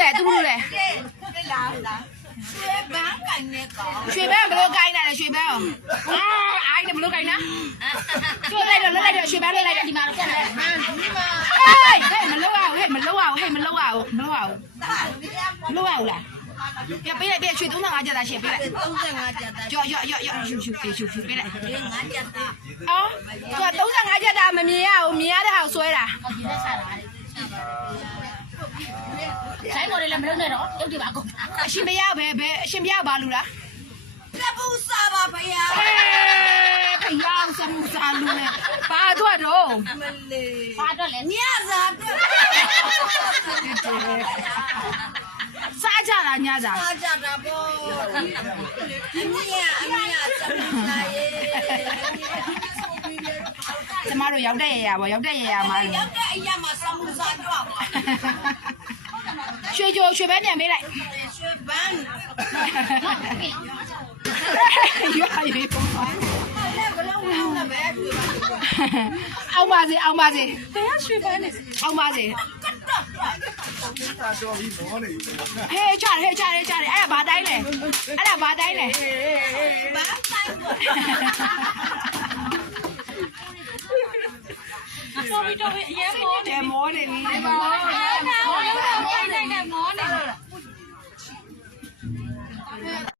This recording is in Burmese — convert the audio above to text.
လဲသူဘူးလဲရွှေဘန်းဘလို့ကိုင်းတာလဲရွှေဘန်းအိုင်းတယ်ဘလို့ကိုင်းတာကျွတ်လိုက်တော့လွတ်လိုက်တော့ရွှေဘန်းလွတ်လိုက်တော့ဒီမှာတော့ပြတ်လဲဟေးမလို့အောင်ဟေးမလို့အောင်ဟေးမလို့အောင်မလို့အောင်မလို့အောင်လားပြပေးလိုက်ပြရွှေ35ကျပ်သားရှေ့ပေးလိုက်35ကျပ်သားရော့ရှူပေးလိုက်5ကျပ်သားအော်သူက35ကျပ်သားမမြင်ရဘူးမြင်ရတဲ့ဟာကိုဆွဲတာဒီလက်ချတာဆိုင်ပေါ်လည်းမလုံးနဲ့တော့ရုပ်တွေပါကုန်အရှင်ဘုရားပဲအရှင်ဘုရားဘာလူလားပြပူစာပါဘုရားဘုရားစမှုစာလူနဲ့ဘာတော့တော့မလေးဘာတော့လဲညစာတော့စားကြတာညစာစားကြတာပေါ့အမေစမှုစာရေးကျမတို့ရောက်တဲ့ရရပါရောက်တဲ့ရရမှာရောက်တဲ့အရာမှာစမှုစာတော့ရွှေကြိုရွှေပန်းပြန်ပေးလိုက်ရွှေပန်းရွာရီပုံပါဘလုံးဝင်လာပဲအောင်ပါစေအောင်ပါစေတရားရွှေပန်းနေအောင်ပါစေဟေးချာဟေးချာအဲ့ဒါဘာတိုင်းလဲအဲ့ဒါဘာတိုင်းလဲဘာတိုင်းတော်ပြီအရင်မောနေပြီမောနေပြီမောနေ